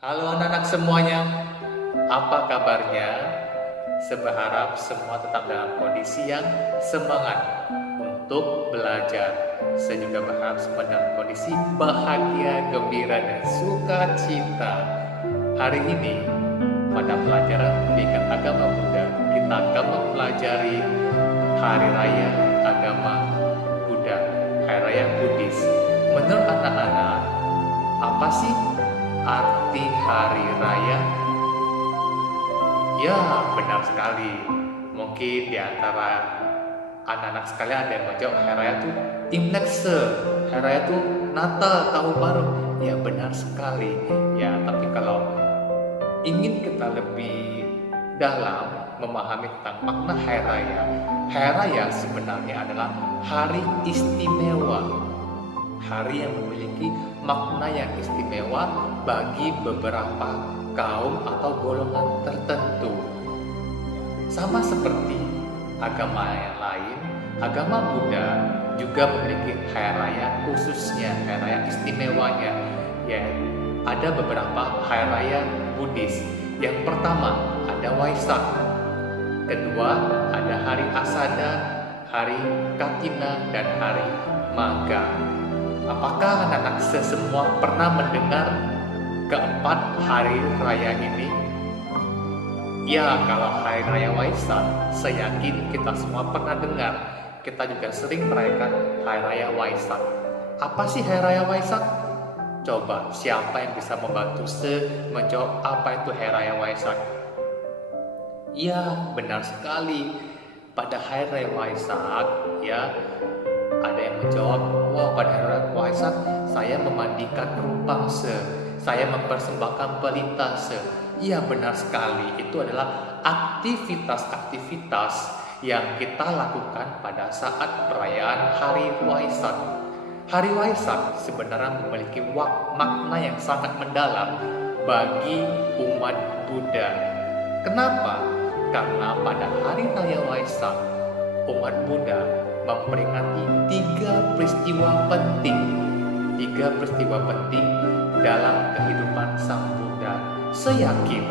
Halo anak-anak semuanya, apa kabarnya? Berharap semua tetap dalam kondisi yang semangat untuk belajar. Saya juga berharap semua dalam kondisi bahagia, gembira, dan sukacita. Hari ini, pada pelajaran pendidikan agama Buddha, kita akan mempelajari Hari Raya Agama Buddha, Hari Raya Buddhis. Menurut anak-anak, apa sih arti hari raya? Ya, benar sekali. Mungkin di antara anak-anak sekalian ada yang menjawab hari raya itu Imlek, hari raya itu Natal, Tahun Baru. Ya, benar sekali. Ya, tapi kalau ingin kita lebih dalam memahami tentang makna hari raya sebenarnya adalah hari istimewa. Hari yang memiliki makna yang istimewa bagi beberapa kaum atau golongan tertentu. Sama seperti agama yang lain, agama Buddha juga memiliki hari raya khususnya, hari raya istimewanya. Ya, ada beberapa hari raya Buddhis. Yang pertama ada Waisak, kedua ada hari Asada, hari Katina, dan hari Magha. Apakah anak-anak semua pernah mendengar keempat hari raya ini? Ya, kalau hari raya Waisak, saya yakin kita semua pernah dengar. Kita juga sering merayakan hari raya Waisak. Apa sih hari raya Waisak? Coba, siapa yang bisa membantu menjawab apa itu hari raya Waisak? Ya, benar sekali. Pada hari raya Waisak, ya, ada yang menjawab, wah pada hari raya Waisak saya memandikan rumpang saya mempersembahkan pelita Iya, benar sekali, itu adalah aktivitas-aktivitas yang kita lakukan pada saat perayaan hari Waisak. Hari Waisak sebenarnya memiliki makna yang sangat mendalam bagi umat Buddha. Kenapa? Karena pada hari raya Waisak, umat Buddha memperingati tiga peristiwa penting dalam kehidupan Sang Buddha. Saya yakin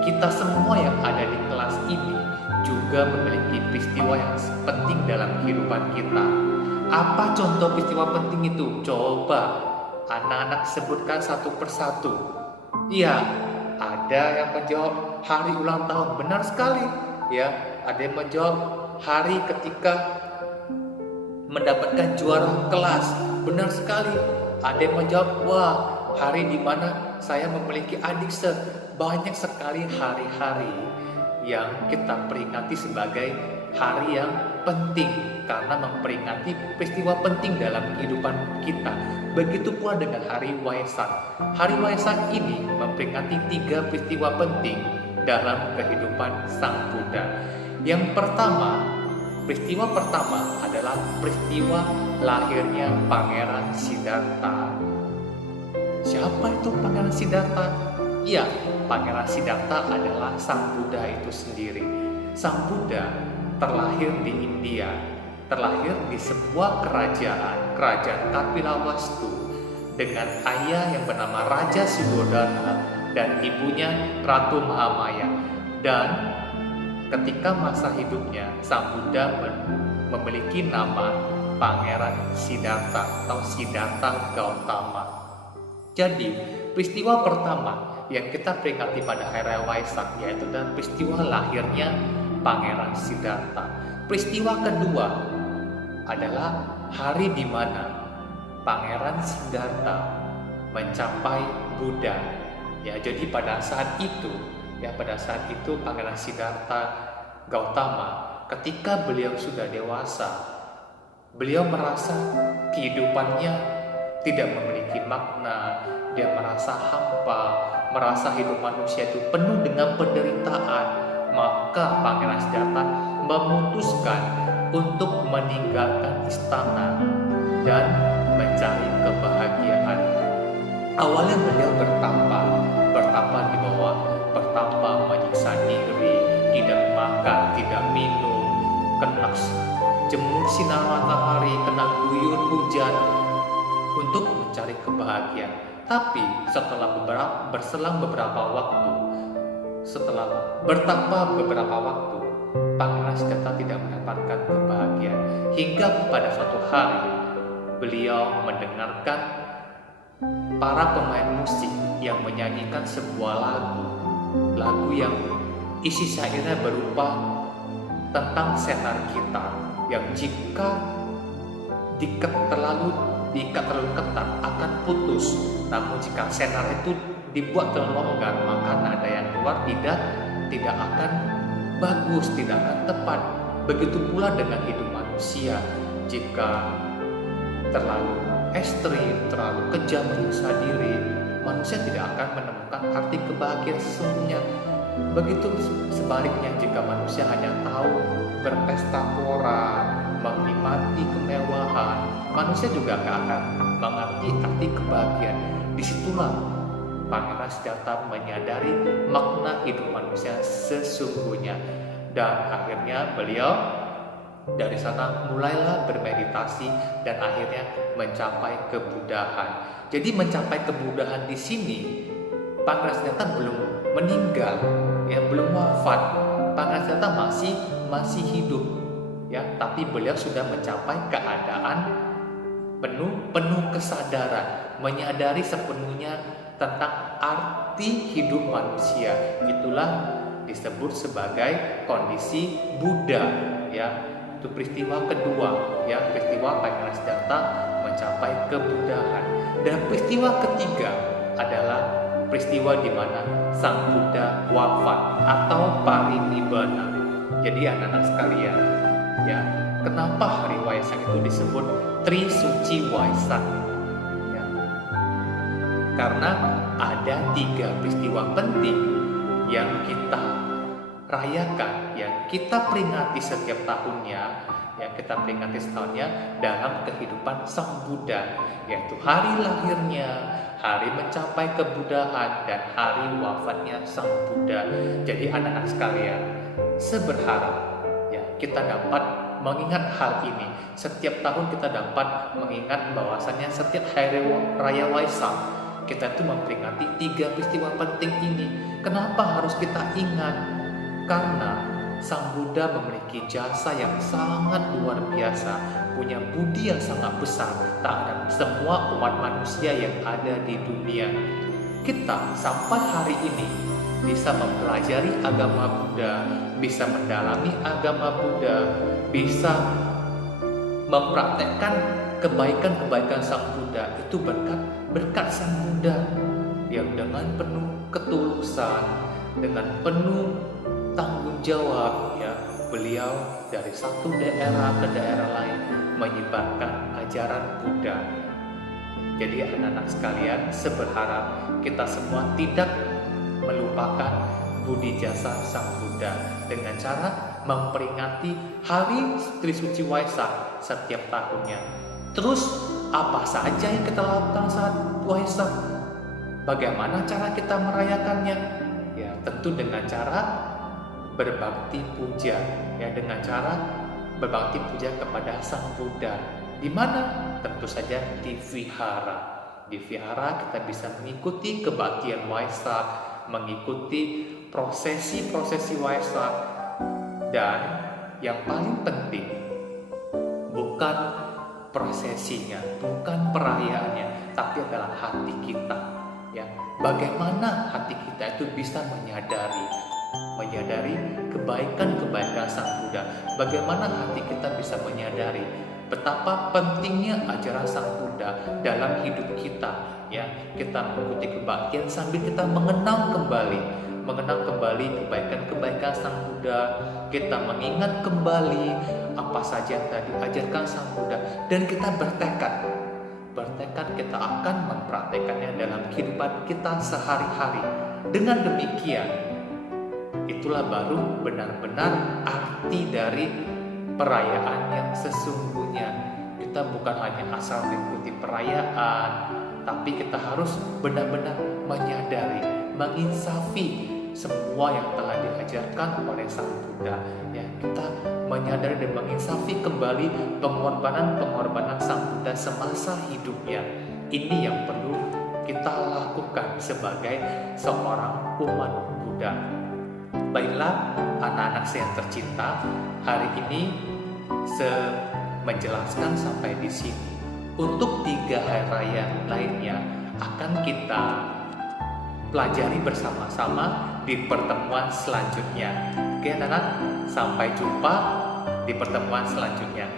kita semua yang ada di kelas ini juga memiliki peristiwa yang penting dalam kehidupan kita. Apa contoh peristiwa penting itu? Coba anak-anak sebutkan satu persatu. Iya, ada yang menjawab hari ulang tahun. Benar sekali. Ya, ada yang menjawab hari ketika mendapatkan juara kelas. Benar sekali. Ada yang menjawab, wah, hari di mana saya memiliki adik Banyak sekali hari-hari yang kita peringati sebagai hari yang penting karena memperingati peristiwa penting dalam kehidupan kita. Begitu pula dengan hari Waisak. Hari Waisak ini memperingati tiga peristiwa penting dalam kehidupan Sang Buddha. Peristiwa pertama adalah peristiwa lahirnya Pangeran Siddhartha. Siapa itu Pangeran Siddhartha? Iya, Pangeran Siddhartha adalah Sang Buddha itu sendiri. Sang Buddha terlahir di India, terlahir di sebuah kerajaan Kapilawastu, dengan ayah yang bernama Raja Suddhodana dan ibunya Ratu Mahamaya. Dan ketika masa hidupnya, Sang Buddha memiliki nama Pangeran Siddhartha atau Siddhartha Gautama. Jadi, peristiwa pertama yang kita peringati pada hari raya Waisak yaitu adalah peristiwa lahirnya Pangeran Siddhartha. Peristiwa kedua adalah hari di mana Pangeran Siddhartha mencapai Buddha. Ya, jadi pada saat itu Pangeran Siddhartha Gautama, ketika beliau sudah dewasa, beliau merasa kehidupannya tidak memiliki makna. Dia merasa hampa, merasa hidup manusia itu penuh dengan penderitaan. Maka Pangeran Siddhartha memutuskan untuk meninggalkan istana dan mencari kebahagiaan. Awalnya beliau bertapa di bawah, bertapa menyiksa diri, tidak makan, tidak minum, kena jemur sinar matahari, kena guyur hujan untuk mencari kebahagiaan. Tapi berselang beberapa waktu, setelah bertambah beberapa waktu, Pangeran Siddhartha tidak mendapatkan kebahagiaan. Hingga pada suatu hari, beliau mendengarkan para pemain musik yang menyanyikan sebuah lagu yang isi syairnya berupa tentang senar kita, yang jika diikat terlalu ketat akan putus. Namun jika senar itu dibuat terlalu longgar, maka nada yang keluar tidak akan bagus, tidak akan tepat. Begitu pula dengan hidup manusia. Jika terlalu ekstrim, terlalu kejam menyiksa diri, manusia tidak akan menemukan arti kebahagiaan sesungguhnya. Begitu sebaliknya, jika manusia hanya tahu berpesta pora, menikmati kemewahan, manusia juga gak akan mengerti arti kebahagiaan. Disitulah Pangeran Siddhartha menyadari makna hidup manusia sesungguhnya. Dan akhirnya beliau dari sana mulailah bermeditasi dan akhirnya mencapai kebudahan. Jadi mencapai kebudahan di sini, Pangeran Siddhartha belum meninggal, ya, belum wafat. Pangeran Siddhartha masih hidup, ya, tapi beliau sudah mencapai keadaan penuh kesadaran, menyadari sepenuhnya tentang arti hidup manusia. Itulah disebut sebagai kondisi Buddha, ya. Itu peristiwa kedua, ya, peristiwa Pangeran Siddhartha mencapai kebudahan. Dan peristiwa ketiga adalah peristiwa di mana Sang Buddha wafat atau parinibbana. Jadi anak-anak sekalian, ya, kenapa hari Waisak itu disebut Tri Suci Waisak? Ya, karena ada 3 peristiwa penting yang kita rayakan, yang kita peringati setiap tahunnya, yang kita peringati setahunnya dalam kehidupan Sang Buddha, yaitu hari lahirnya, hari mencapai kebudahan, dan hari wafatnya Sang Buddha. Jadi anak-anak sekalian, seberharap, ya, kita dapat mengingat hal ini. Setiap tahun kita dapat mengingat bahwasannya setiap hari raya Waisak kita itu memperingati 3 peristiwa penting ini. Kenapa harus kita ingat? Karena Sang Buddha memiliki jasa yang sangat luar biasa, punya budi yang sangat besar terhadap semua umat manusia yang ada di dunia. Kita sampai hari ini bisa mempelajari agama Buddha, bisa mendalami agama Buddha, bisa mempraktekkan kebaikan-kebaikan Sang Buddha, itu berkat Sang Buddha yang dengan penuh ketulusan, dengan penuh tanggung jawab, ya, beliau dari satu daerah ke daerah lain menyebarkan ajaran Buddha. Jadi anak-anak sekalian, seberharap kita semua tidak melupakan budi jasa Sang Buddha dengan cara memperingati hari Tri Suci Waisak setiap tahunnya. Terus apa saja yang kita lakukan saat Waisak? Bagaimana cara kita merayakannya? Ya, tentu dengan cara berbakti puja, ya, dengan cara berbakti puja kepada Sang Buddha. Di mana? Tentu saja di vihara. Di vihara kita bisa mengikuti kebaktian Waisak, mengikuti prosesi-prosesi Waisak, dan yang paling penting bukan prosesinya, bukan perayaannya, tapi adalah hati kita, ya. Bagaimana hati kita itu bisa menyadari kebaikan-kebaikan Sang Buddha. Bagaimana hati kita bisa menyadari betapa pentingnya ajaran Sang Buddha dalam hidup kita, ya. Kita mengikuti kebaktian sambil kita mengenang kembali kebaikan-kebaikan Sang Buddha. Kita mengingat kembali apa saja yang tadi ajarkan Sang Buddha, dan kita bertekad kita akan mempraktekannya dalam kehidupan kita sehari-hari. Dengan demikian, itulah baru benar-benar arti dari perayaan yang sesungguhnya. Kita bukan hanya asal mengikuti perayaan, tapi kita harus benar-benar menyadari, menginsafi semua yang telah diajarkan oleh Sang Buddha, ya. Kita menyadari dan menginsafi kembali pengorbanan Sang Buddha semasa hidupnya. Ini yang perlu kita lakukan sebagai seorang umat Buddha. Baiklah anak-anak saya yang tercinta, hari ini saya menjelaskan sampai di sini. Untuk 3 hari raya lainnya akan kita pelajari bersama-sama di pertemuan selanjutnya. Oke anak-anak, sampai jumpa di pertemuan selanjutnya.